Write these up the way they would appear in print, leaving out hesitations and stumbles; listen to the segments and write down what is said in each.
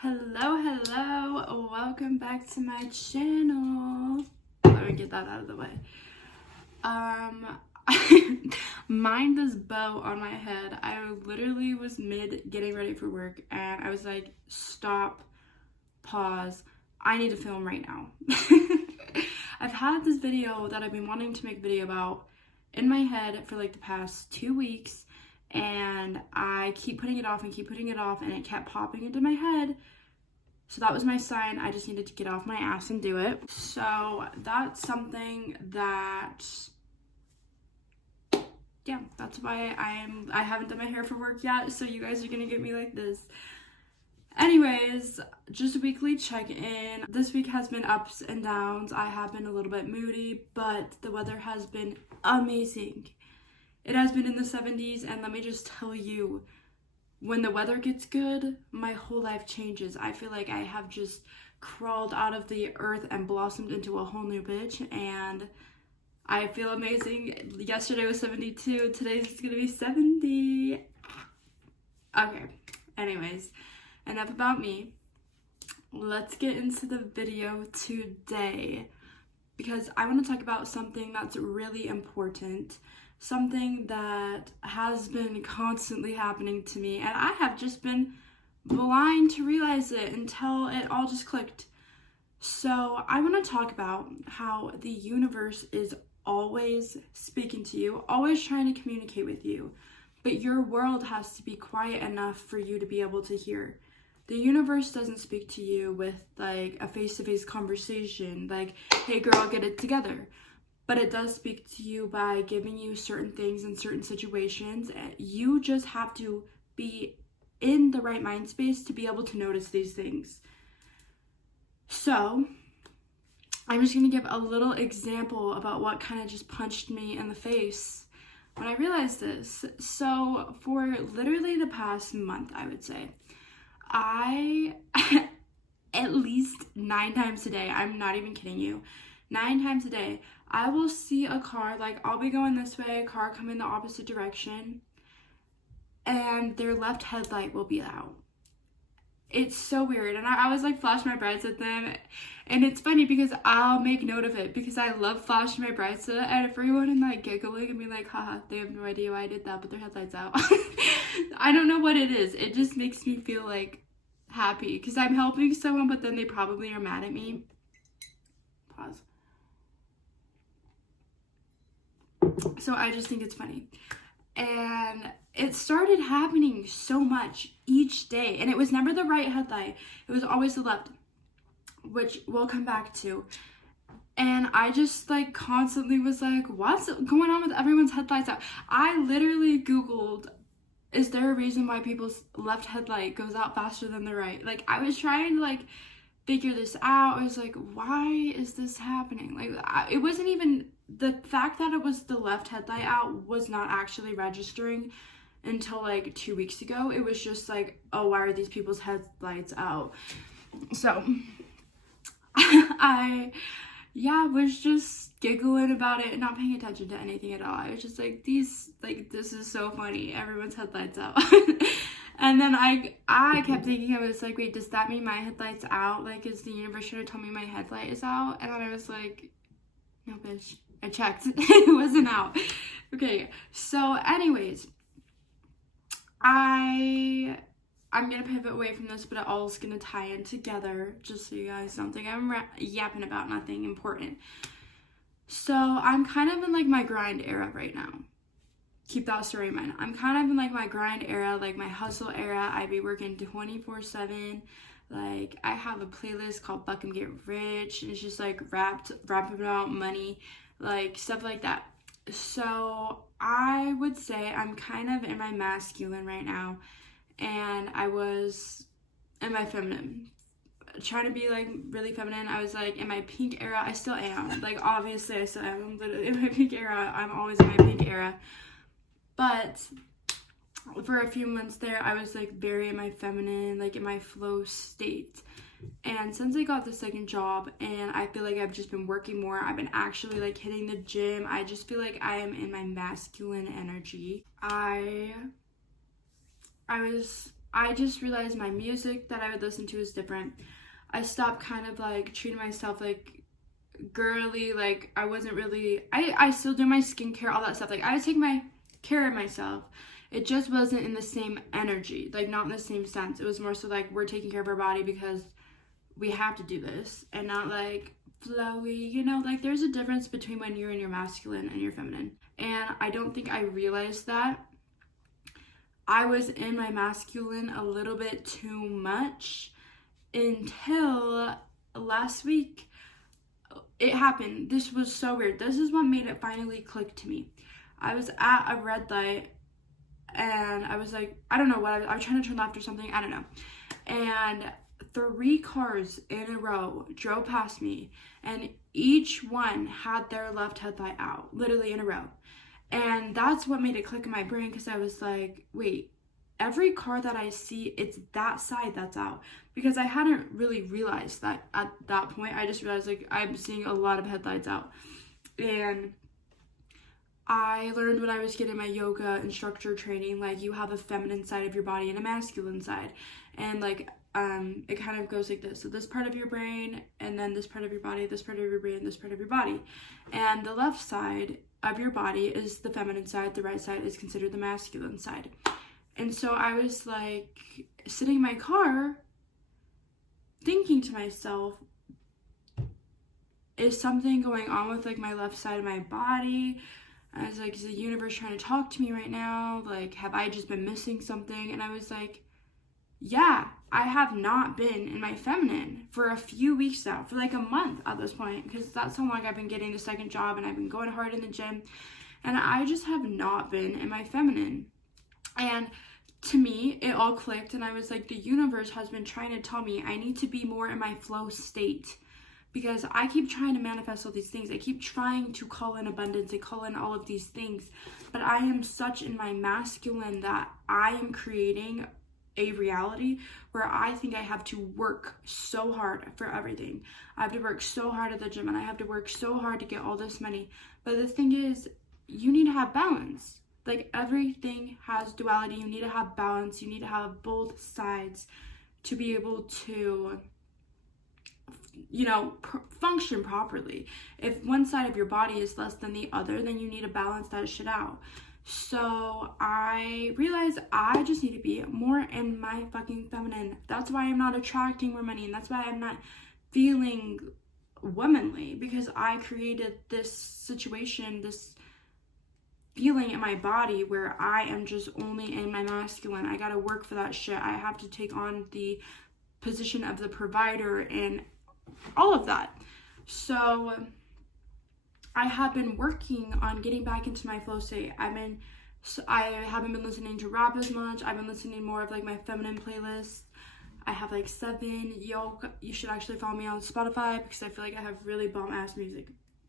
Hello, welcome back to my channel. Let me get that out of the way. Mind this bow on my head. I literally was mid getting ready for work and I was like, stop, pause, I need to film right now. I've had this video that I've been wanting to make a video about in my head for like the past 2 weeks, and I keep putting it off and it kept popping into my head. So that was my sign. I just needed to get off my ass and do it. So that's something that, yeah, that's why I haven't done my hair for work yet, so you guys are gonna get me like this. Anyways, just a weekly check-in. This week has been ups and downs. I have been a little bit moody, but the weather has been amazing. It has been in the 70s, and let me just tell you, when the weather gets good, my whole life changes. I feel like I have just crawled out of the earth and blossomed into a whole new bitch, and I feel amazing. Yesterday was 72, today's gonna be 70. Okay, anyways, enough about me. Let's get into the video today, because I want to talk about something that's really important. Something that has been constantly happening to me, and I have just been blind to realize it until it all just clicked. So I want to talk about how the universe is always speaking to you, always trying to communicate with you, but your world has to be quiet enough for you to be able to hear. The universe doesn't speak to you with like a face-to-face conversation, like, hey girl, get it together. But it does speak to you by giving you certain things in certain situations. You just have to be in the right mind space to be able to notice these things. So I'm just going to give a little example about what kind of just punched me in the face when I realized this. So for literally the past month, I would say, I at least 9 times a day, I'm not even kidding you, 9 times a day, I will see a car, like I'll be going this way, a car come in the opposite direction, and their left headlight will be out. It's so weird, and I was like flashing my brights at them, and it's funny because I'll make note of it because I love flashing my brights at everyone and like giggling and be like, haha, they have no idea why I did that, but their headlight's out. I don't know what it is. It just makes me feel like happy because I'm helping someone, but then they probably are mad at me. Pause. So I just think it's funny. And it started happening so much each day. And it was never the right headlight. It was always the left, which we'll come back to. And I just like constantly was like, what's going on with everyone's headlights out? I literally Googled, is there a reason why people's left headlight goes out faster than the right? Like I was trying to like figure this out. I was like, why is this happening? Like it wasn't even, the fact that it was the left headlight out was not actually registering until like 2 weeks ago. It was just like, oh, why are these people's headlights out? So I was just giggling about it and not paying attention to anything at all. I was just like, this is so funny, everyone's headlights out. And then I kept thinking, I was like, wait, does that mean my headlight's out? Like, is the universe trying to tell me my headlight is out? And then I was like, no, bitch, I checked. It wasn't out. Okay, so anyways, I'm gonna pivot away from this, but it all is gonna tie in together, just so you guys don't think I'm yapping about nothing important. So I'm kind of in like my grind era right now. Keep that story in mind. I'm kind of in like my grind era, like my hustle era. I be working 24/7. Like I have a playlist called Buck and Get Rich, and it's just like rapping about money, like stuff like that. So I would say I'm kind of in my masculine right now, and I was in my feminine, trying to be like really feminine. I was like in my pink era. I still am, like obviously I still am. I'm literally in my pink era. I'm always in my pink era. But for a few months there, I was like very in my feminine, like in my flow state. And since I got the second job, and I feel like I've just been working more, I've been actually like hitting the gym, I just feel like I am in my masculine energy. I was I just realized my music that I would listen to is different. I stopped kind of like treating myself like girly, like I wasn't really, I still do my skincare, all that stuff. Like I take my care of myself. It just wasn't in the same energy, like not in the same sense. It was more so like we're taking care of our body because we have to do this, and not like flowy, you know, like there's a difference between when you're in your masculine and your feminine. And I don't think I realized that. I was in my masculine a little bit too much until last week. It happened. This was so weird. This is what made it finally click to me. I was at a red light and I was like, I don't know what, I was trying to turn left or something, I don't know. And 3 cars in a row drove past me, and each one had their left headlight out, literally in a row. And that's what made it click in my brain, because I was like, wait, every car that I see, it's that side that's out. Because I hadn't really realized that at that point. I just realized like I'm seeing a lot of headlights out. And I learned when I was getting my yoga instructor training, like you have a feminine side of your body and a masculine side. And like it kind of goes like this. So this part of your brain, and then this part of your body, this part of your brain, this part of your body. And the left side of your body is the feminine side, the right side is considered the masculine side. And so I was like sitting in my car thinking to myself, is something going on with like my left side of my body? I was like, is the universe trying to talk to me right now? Like, have I just been missing something? And I was like, yeah, I have not been in my feminine for a few weeks now, for like a month at this point, because that's how long I've been getting the second job and I've been going hard in the gym, and I just have not been in my feminine. And to me, it all clicked, and I was like, the universe has been trying to tell me I need to be more in my flow state, because I keep trying to manifest all these things. I keep trying to call in abundance and call in all of these things, but I am such in my masculine that I am creating a reality where I think I have to work so hard for everything. I have to work so hard at the gym, and I have to work so hard to get all this money. But the thing is, you need to have balance. Like, everything has duality. You need to have balance. You need to have both sides to be able to, you know, function properly. If one side of your body is less than the other, then you need to balance that shit out. So I realized I just need to be more in my fucking feminine. That's why I'm not attracting more money, and that's why I'm not feeling womanly, because I created this situation, this feeling in my body where I am just only in my masculine. I gotta work for that shit. I have to take on the position of the provider and all of that. So I have been working on getting back into my flow state. I haven't been listening to rap as much. I've been listening more of like my feminine playlist. I have like 7. You should actually follow me on Spotify, because I feel like I have really bomb ass music.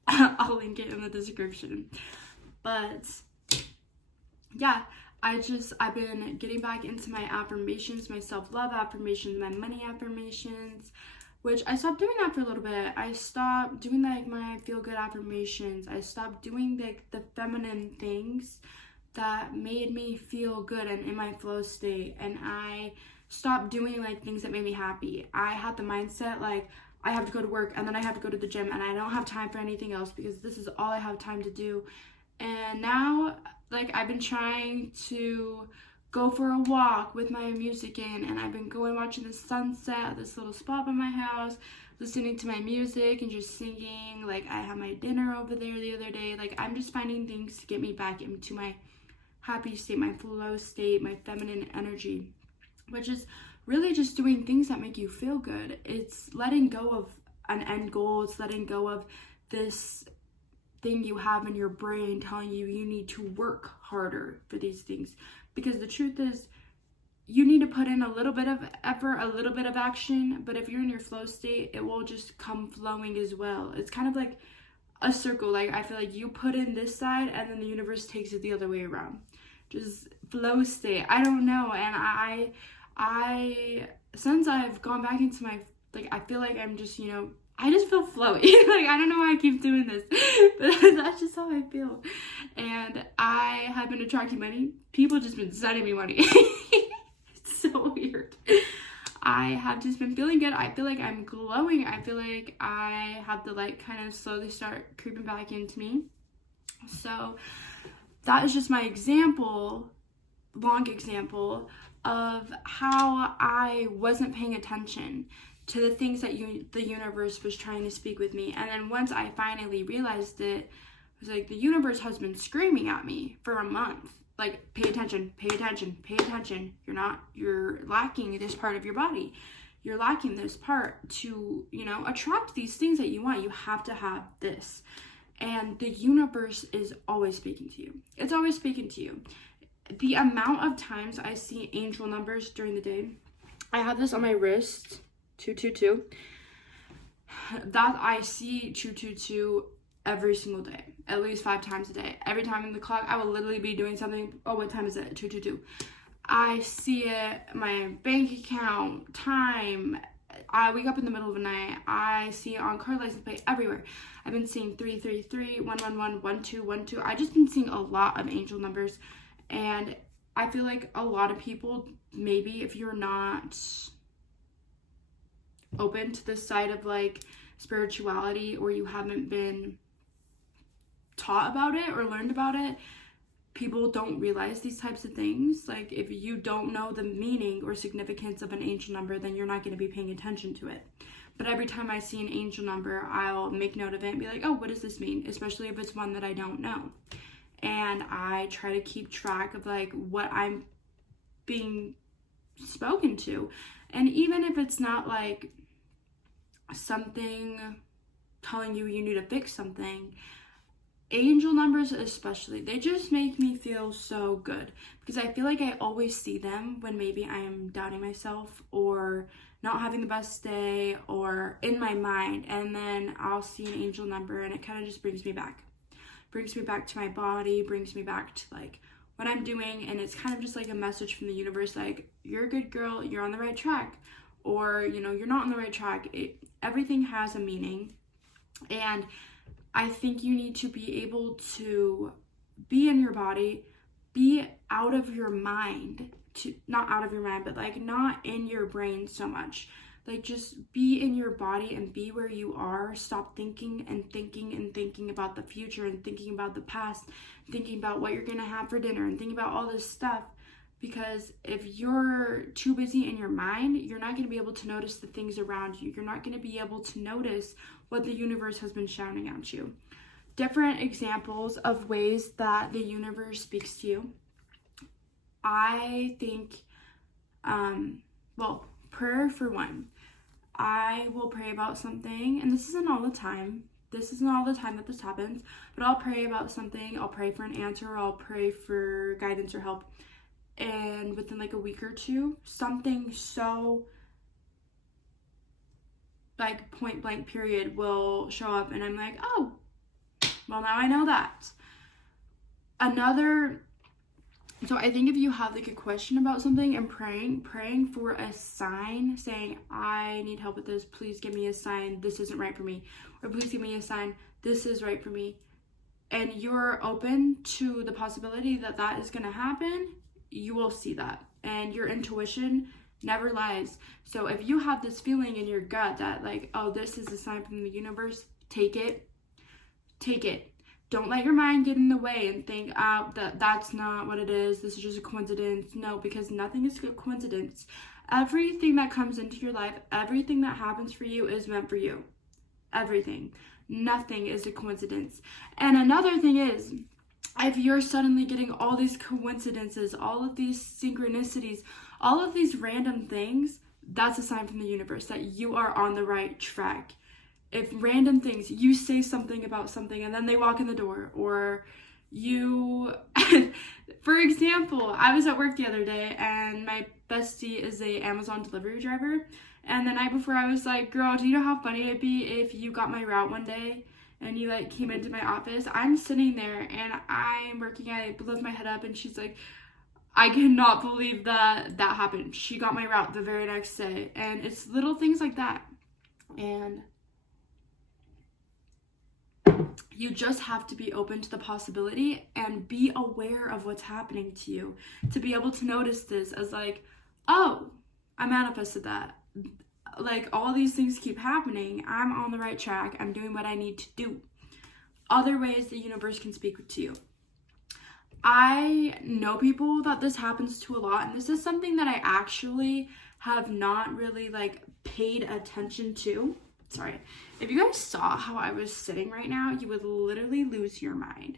I'll link it in the description. But yeah, I've been getting back into my affirmations, my self-love affirmations, my money affirmations, which I stopped doing that for a little bit. I stopped doing like my feel-good affirmations. I stopped doing like the feminine things that made me feel good and in my flow state. And I stopped doing like things that made me happy. I had the mindset like I have to go to work, and then I have to go to the gym, and I don't have time for anything else because this is all I have time to do. And now, like, I've been trying to go for a walk with my music in, and I've been going watching the sunset at this little spot by my house, listening to my music and just singing. Like, I had my dinner over there the other day. Like, I'm just finding things to get me back into my happy state, my flow state, my feminine energy, which is really just doing things that make you feel good. It's letting go of an end goal. It's letting go of this thing you have in your brain telling you you need to work harder for these things, because the truth is you need to put in a little bit of effort, a little bit of action, but if you're in your flow state, it will just come flowing as well. It's kind of like a circle. Like, I feel like you put in this side and then the universe takes it the other way around. Just flow state. I don't know. And I since I've gone back into my, like, I feel like I'm just, you know, I just feel flowy. Like, I don't know why I keep doing this, but that's just how I feel. And I have been attracting money. People just been sending me money. So so weird. I have just been feeling good. I feel like I'm glowing. I feel like I have the light kind of slowly start creeping back into me. So that is just my example, long example, of how I wasn't paying attention to the things that the universe was trying to speak with me. And then once I finally realized it, it was like the universe has been screaming at me for a month. Like, pay attention, pay attention, pay attention. You're lacking this part of your body. You're lacking this part to, attract these things that you want. You have to have this. And the universe is always speaking to you. It's always speaking to you. The amount of times I see angel numbers during the day, I have this on my wrist, 222, that I see 222 every single day, at least 5 times a day. Every time in the clock, I will literally be doing something. Oh, what time is it? 222. I see it, my bank account, time. I wake up in the middle of the night. I see it on card license plate everywhere. I've been seeing 333, 111, 1212. I've just been seeing a lot of angel numbers. And I feel like a lot of people, maybe if you're not open to this side of like spirituality, or you haven't been taught about it or learned about it, people don't realize these types of things. Like, if you don't know the meaning or significance of an angel number, then you're not going to be paying attention to it. But every time I see an angel number, I'll make note of it and be like, oh, what does this mean? Especially if it's one that I don't know. And I try to keep track of like what I'm being spoken to. And even if it's not like something telling you need to fix something, angel numbers especially, they just make me feel so good, because I feel like I always see them when maybe I am doubting myself or not having the best day or in my mind, and then I'll see an angel number and it kind of just brings me back to my body, brings me back to like what I'm doing. And it's kind of just like a message from the universe, like, you're a good girl, you're on the right track, or you're not on the right track. Everything has a meaning. And I think you need to be able to be in your body, be out of your mind, not out of your mind, but like not in your brain so much. Like, just be in your body and be where you are. Stop thinking about the future and thinking about the past, thinking about what you're gonna have for dinner and thinking about all this stuff. Because if you're too busy in your mind, you're not going to be able to notice the things around you. You're not going to be able to notice what the universe has been shouting at you. Different examples of ways that the universe speaks to you. I think, prayer for one. I will pray about something, and this isn't all the time. This isn't all the time that this happens, but I'll pray about something. I'll pray for an answer, or I'll pray for guidance or help. And within like a week or two, something so like point blank period will show up, and I'm like, oh, well, now I know that. So I think if you have like a question about something and praying for a sign, saying, I need help with this, please give me a sign, this isn't right for me, or please give me a sign, this is right for me, and you're open to the possibility that that is going to happen, you will see that. And your intuition never lies. So if you have this feeling in your gut that like, oh, this is a sign from the universe, take it. Don't let your mind get in the way and think, that's not what it is, this is just a coincidence. No, because nothing is a coincidence. Everything that comes into your life, everything that happens for you is meant for you. Everything. Nothing is a coincidence. And another thing is, if you're suddenly getting all these coincidences, all of these synchronicities, all of these random things, that's a sign from the universe that you are on the right track. If random things, you say something about something and then they walk in the door, or you, for example, I was at work the other day and my bestie is a Amazon delivery driver, and the night before I was like, girl, do you know how funny it'd be if you got my route one day and you like came into my office? I'm sitting there and I'm working, I lift my head up and she's like, I cannot believe that happened. She got my route the very next day. And it's little things like that. And you just have to be open to the possibility and be aware of what's happening to you to be able to notice this as like, oh, I manifested that. Like, all these things keep happening. I'm on the right track. I'm doing what I need to do. Other ways the universe can speak to you. I know people that this happens to a lot, and this is something that I actually have not really like paid attention to. Sorry. If you guys saw how I was sitting right now, you would literally lose your mind.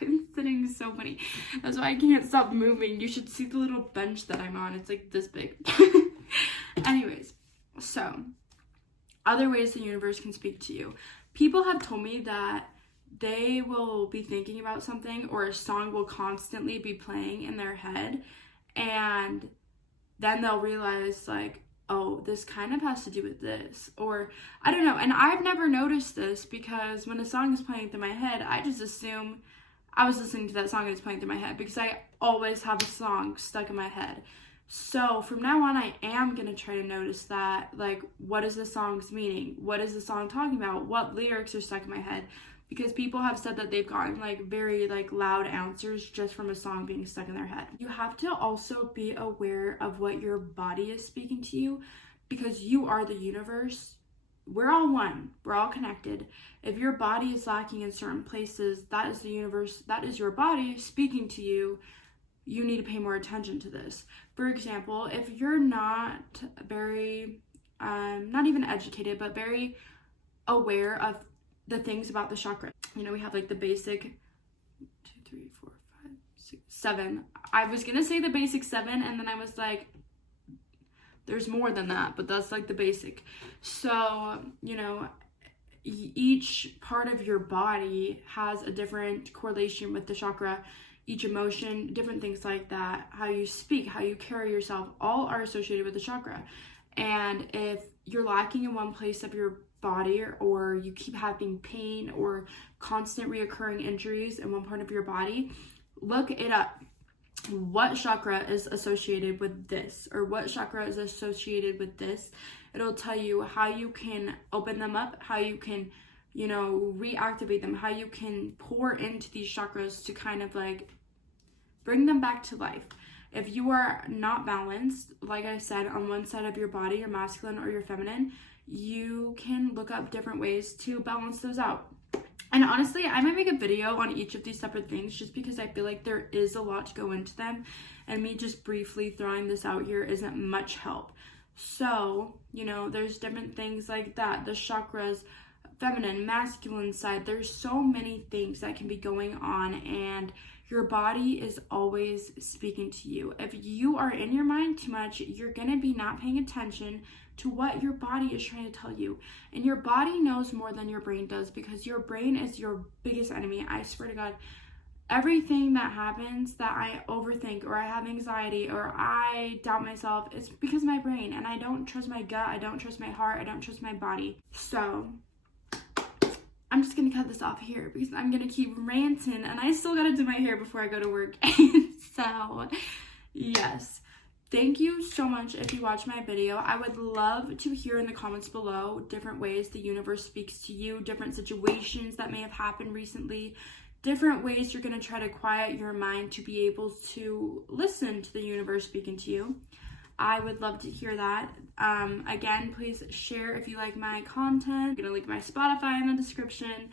I'm sitting so funny. That's why I can't stop moving. You should see the little bench that I'm on. It's like this big. Anyways, so other ways the universe can speak to you. People have told me that they will be thinking about something, or a song will constantly be playing in their head, and then they'll realize like, oh, this kind of has to do with this, or I don't know. And I've never noticed this, because when a song is playing through my head, I just assume I was listening to that song and it's playing through my head, because I always have a song stuck in my head. So from now on, I am going to try to notice that, like, what is the song's meaning? What is the song talking about? What lyrics are stuck in my head? Because people have said that they've gotten like very like loud answers just from a song being stuck in their head. You have to also be aware of what your body is speaking to you, because you are the universe. We're all one. We're all connected. If your body is lacking in certain places, that is the universe. That is your body speaking to you. You need to pay more attention to this. For example, if you're not very, not even educated, but very aware of the things about the chakra. You know, we have like the basic 2, 3, 4, 5, 6, 7. I was gonna say the basic 7, and then I was like, there's more than that, but that's like the basic. So, you know, each part of your body has a different correlation with the chakra. Each emotion, different things like that. How you speak, how you carry yourself, all are associated with the chakra. And if you're lacking in one place of your body, or you keep having pain or constant reoccurring injuries in one part of your body, look it up. What chakra is associated with this, or what chakra is associated with this? It'll tell you how you can open them up, how you can, you know, reactivate them, how you can pour into these chakras to kind of like bring them back to life. If you are not balanced, like I said, on one side of your body, your masculine or your feminine, you can look up different ways to balance those out. And honestly, I might make a video on each of these separate things, just because I feel like there is a lot to go into them, and me just briefly throwing this out here isn't much help. So, you know, there's different things like that. The chakras, feminine, masculine side, there's so many things that can be going on, and your body is always speaking to you. If you are in your mind too much, you're gonna be not paying attention to what your body is trying to tell you. And your body knows more than your brain does, because your brain is your biggest enemy. I swear to God, everything that happens that I overthink, or I have anxiety, or I doubt myself, it's because of my brain. And I don't trust my gut, I don't trust my heart, I don't trust my body. So I'm just gonna cut this off here, because I'm gonna keep ranting, and I still gotta do my hair before I go to work. So yes, thank you so much if you watch my video. I would love to hear in the comments below different ways the universe speaks to you, different situations that may have happened recently, different ways you're gonna try to quiet your mind to be able to listen to the universe speaking to you. I would love to hear that. Again, please share if you like my content. I'm gonna link my Spotify in the description.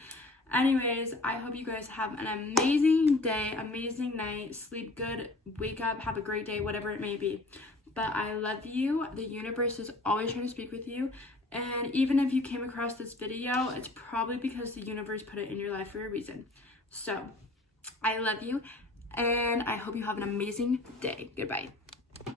Anyways, I hope you guys have an amazing day, amazing night, sleep good, wake up, have a great day, whatever it may be. But I love you. The universe is always trying to speak with you. And even if you came across this video, it's probably because the universe put it in your life for a reason. So I love you, and I hope you have an amazing day. Goodbye.